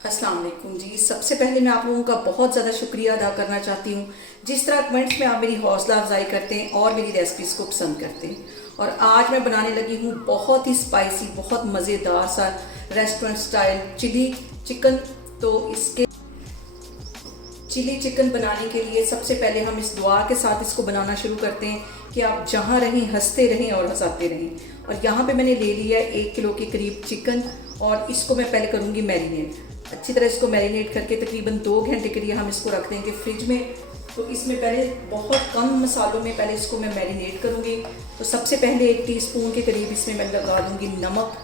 अस्सलाम वालेकुम जी। सबसे पहले मैं आप लोगों का बहुत ज़्यादा शुक्रिया अदा करना चाहती हूँ जिस तरह कमेंट्स में आप मेरी हौसला अफजाई करते हैं और मेरी रेसिपीज़ को पसंद करते हैं। और आज मैं बनाने लगी हूँ बहुत ही स्पाइसी, बहुत मज़ेदार सा रेस्टोरेंट स्टाइल चिली चिकन। तो इसके चिली चिकन बनाने के लिए सबसे पहले हम इस दुआ के साथ इसको बनाना शुरू करते हैं कि आप जहाँ रहें हंसते रहें और हंसाते रहें। और यहाँ पे मैंने ले लिया 1 किलो के करीब चिकन और इसको मैं पहले करूँगी मैरिनेट। अच्छी तरह इसको मैरिनेट करके तकरीबन 2 घंटे के लिए हम इसको रख देंगे फ्रिज में। तो इसमें पहले बहुत कम मसालों में पहले इसको मैं मैरिनेट करूँगी। तो सबसे पहले 1 टीस्पून के करीब इसमें मैं लगा दूँगी नमक।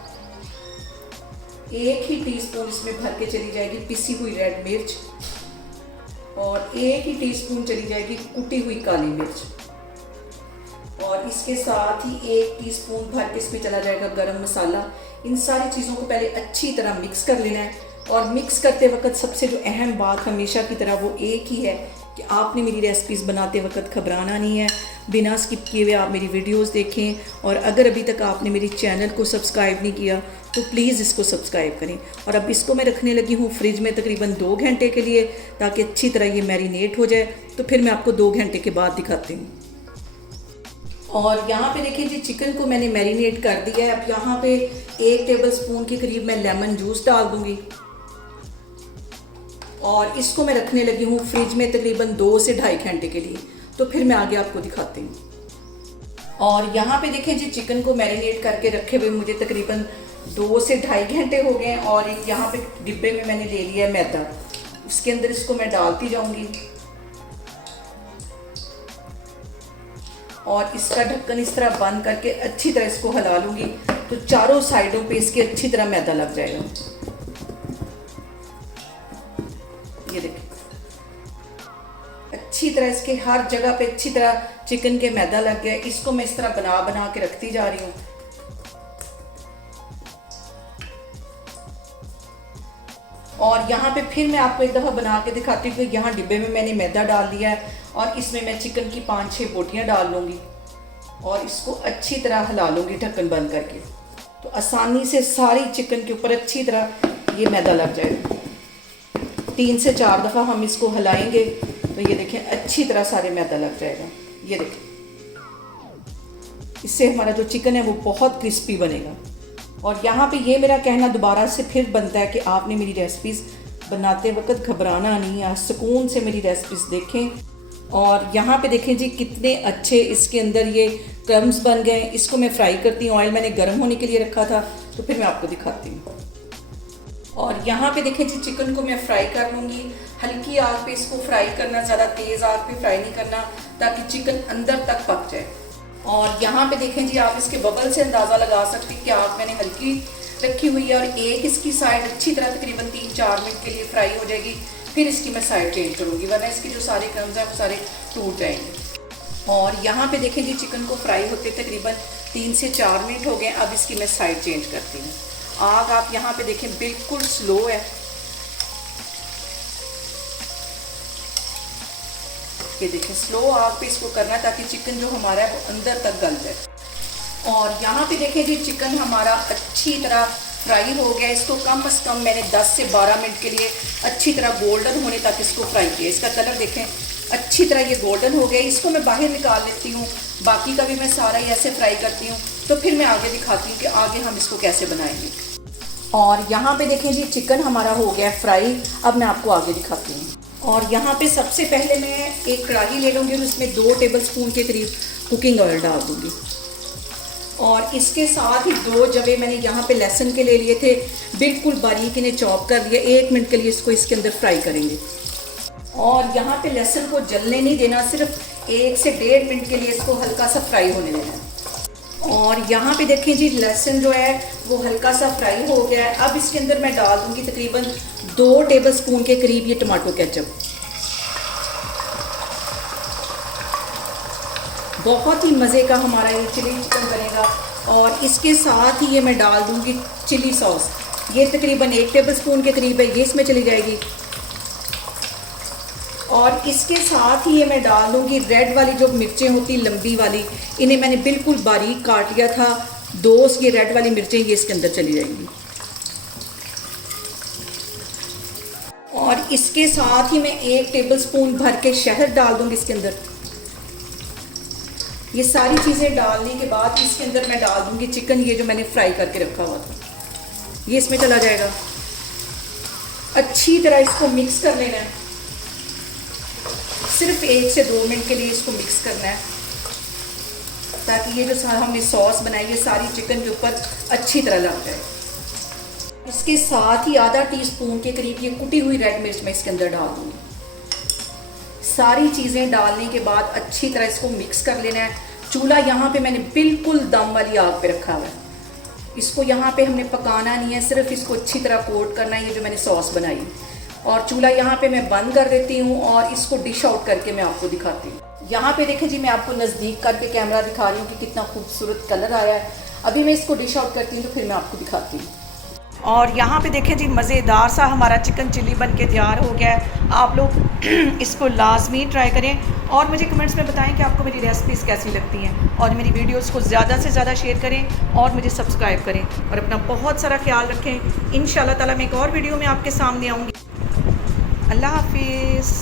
1 ही टीस्पून इसमें भर के चली जाएगी पिसी हुई रेड मिर्च और 1 ही टीस्पून चली जाएगी कुटी हुई काली मिर्च। और इसके साथ ही 1 टीस्पून भर के इसमें चला जाएगा गरम मसाला। इन सारी चीज़ों को पहले अच्छी तरह मिक्स कर लेना है। और मिक्स करते वक्त सबसे जो अहम बात हमेशा की तरह वो एक ही है कि आपने मेरी रेसिपीज़ बनाते वक्त घबराना नहीं है। बिना स्किप किए हुए आप मेरी वीडियोस देखें। और अगर अभी तक आपने मेरी चैनल को सब्सक्राइब नहीं किया तो प्लीज़ इसको सब्सक्राइब करें। और अब इसको मैं रखने लगी हूँ फ्रिज में तकरीबन 2 घंटे के लिए ताकि अच्छी तरह ये मैरिनेट हो जाए। तो फिर मैं आपको 2 घंटे के बाद दिखाती हूँ। और यहाँ पे देखिए जी, चिकन को मैंने मैरिनेट कर दिया है। अब यहाँ पे 1 टेबल स्पून के करीब मैं लेमन जूस डाल दूँगी और इसको मैं रखने लगी हूँ फ्रिज में तकरीबन 2 से 2.5 घंटे के लिए। तो फिर मैं आगे आपको दिखाती हूँ। और यहाँ पे देखें जी, चिकन को मैरिनेट करके रखे हुए मुझे तकरीबन 2 से 2.5 घंटे हो गए हैं। और एक यहाँ पे डिब्बे में मैंने ले लिया है मैदा, उसके अंदर इसको मैं डालती जाऊँगी और इसका ढक्कन इस तरह बंद करके अच्छी तरह इसको हिला लूँगी। तो चारों साइडों पे इसके अच्छी तरह मैदा लग जाएगा। ये देखिए, अच्छी तरह इसके हर जगह पे अच्छी तरह चिकन के मैदा लग गया। इसको मैं इस तरह बना बना के रखती जा रही हूँ। और यहाँ पे फिर मैं आपको एक दफ़ा बना के दिखाती हूँ कि यहाँ डिब्बे में मैंने मैदा डाल दिया है और इसमें मैं चिकन की 5-6 बोटियाँ डाल लूँगी और इसको अच्छी तरह हिला लूँगी ढक्कन बंद करके। तो आसानी से सारी चिकन के ऊपर अच्छी तरह ये मैदा लग जाएगा। 3 से 4 दफ़ा हम इसको हिलाएंगे तो ये देखें अच्छी तरह सारे मैदा लग जाएगा। ये देखें, इससे हमारा जो चिकन है वो बहुत क्रिस्पी बनेगा। और यहाँ पे ये मेरा कहना दोबारा से फिर बनता है कि आपने मेरी रेसिपीज़ बनाते वक्त घबराना नहीं है, सुकून से मेरी रेसिपीज़ देखें। और यहाँ पे देखें जी, कितने अच्छे इसके अंदर ये क्रम्स बन गए। इसको मैं फ्राई करती हूँ। ऑयल मैंने गर्म होने के लिए रखा था तो फिर मैं आपको दिखाती हूँ। और यहाँ पे देखें जी, चिकन को मैं फ्राई कर लूँगी। हल्की आग पे इसको फ्राई करना, ज़्यादा तेज़ आग पे फ्राई नहीं करना ताकि चिकन अंदर तक पक जाए। और यहाँ पे देखें जी, आप इसके बबल से अंदाज़ा लगा सकते हैं कि आग मैंने हल्की रखी हुई है। और एक इसकी साइड अच्छी तरह तकरीबन 3-4 मिनट के लिए फ्राई हो जाएगी। फिर इसकी मैं साइड चेंज करूँगी वरना इसके जो सारे क्रम्स हैं वो सारे टूट जाएंगे। और यहाँ पे देखें जी, चिकन को फ्राई होते तकरीबन 3 से 4 मिनट हो गए। अब इसकी मैं साइड चेंज करती हूँ। आग आप यहाँ पे देखें बिल्कुल स्लो है। ये देखें, स्लो आग पे इसको करना ताकि चिकन जो हमारा है वो अंदर तक गल जाए। और यहाँ पे देखें जी, चिकन हमारा अच्छी तरह फ्राई हो गया। इसको कम से कम मैंने 10 से 12 मिनट के लिए अच्छी तरह गोल्डन होने तक इसको फ्राई किया। इसका कलर देखें अच्छी तरह ये गोल्डन हो गया। इसको मैं बाहर निकाल लेती हूँ। बाकी का भी मैं सारा ही ऐसे फ्राई करती हूँ। तो फिर मैं आगे दिखाती हूँ कि आगे हम इसको कैसे बनाएंगे। और यहाँ पे देखें जी, चिकन हमारा हो गया फ्राई। अब मैं आपको आगे दिखाती हूँ। और यहाँ पे सबसे पहले मैं एक कढ़ाई ले लूँगी और उसमें 2 टेबल स्पून के करीब कुकिंग ऑयल डाल दूँगी। और इसके साथ ही 2 जवे मैंने यहाँ पे लहसुन के ले लिए थे, बिल्कुल बारीक इन्हें चॉप कर दिया। 1 मिनट के लिए इसको इसके अंदर फ्राई करेंगे। और यहाँ पे लहसुन को जलने नहीं देना, सिर्फ 1 से 1.5 मिनट के लिए इसको हल्का सा फ्राई होने देना है। और यहाँ पे देखें जी, लहसुन जो है वो हल्का सा फ्राई हो गया है। अब इसके अंदर मैं डाल दूँगी तकरीबन 2 टेबल स्पून के करीब ये टमाटो केचप। बहुत ही मज़े का हमारा ये चिली चिकन बनेगा। और इसके साथ ही ये मैं डाल दूँगी चिली सॉस। ये तकरीबन 1 टेबल स्पून के करीब है, ये इसमें चली जाएगी। और इसके साथ ही ये मैं डाल दूँगी रेड वाली जो मिर्चें होती लंबी वाली, इन्हें मैंने बिल्कुल बारीक काट लिया था। 2 ये रेड वाली मिर्चें ये इसके अंदर चली जाएंगी। और इसके साथ ही मैं 1 टेबलस्पून भर के शहद डाल दूंगी इसके अंदर। ये सारी चीज़ें डालने के बाद इसके अंदर मैं डाल दूंगी चिकन, ये जो मैंने फ्राई करके रखा हुआ था, ये इसमें चला जाएगा। अच्छी तरह इसको मिक्स कर लेना है, सिर्फ 1 से 2 मिनट के लिए इसको मिक्स करना है, ताकि ये जो हमने सॉस बनाई है सारी चिकन के ऊपर अच्छी तरह लग जाए। इसके साथ ही आधा टीस्पून के करीब ये कुटी हुई रेड मिर्च मैं इसके अंदर डाल दूँगी। सारी चीज़ें डालने के बाद अच्छी तरह इसको मिक्स कर लेना है। चूल्हा यहाँ पे मैंने बिल्कुल दम वाली आग पे रखा हुआ है। इसको यहाँ पे हमने पकाना नहीं है, सिर्फ इसको अच्छी तरह कोट करना है, ये जो मैंने सॉस बनाई। और चूल्हा यहाँ पे मैं बंद कर देती हूँ और इसको डिश आउट करके मैं आपको दिखाती हूँ। यहाँ पे देखें जी, मैं आपको नज़दीक करके कैमरा दिखा रही हूँ कि कितना खूबसूरत कलर आया है। अभी मैं इसको डिश आउट करती हूँ तो फिर मैं आपको दिखाती हूँ। और यहाँ पे देखें जी, मज़ेदार सा हमारा चिकन चिल्ली बन के तैयार हो गया है। आप लोग इसको लाजमी ट्राई करें और मुझे कमेंट्स में बताएं कि आपको मेरी रेसिपीज़ कैसी लगती हैं, और मेरी वीडियोस को ज़्यादा से ज़्यादा शेयर करें और मुझे सब्सक्राइब करें, और अपना बहुत सारा ख्याल रखें। इंशाल्लाह ताला मैं एक और वीडियो में आपके सामने आऊँगी। अल्लाह हाफिज़।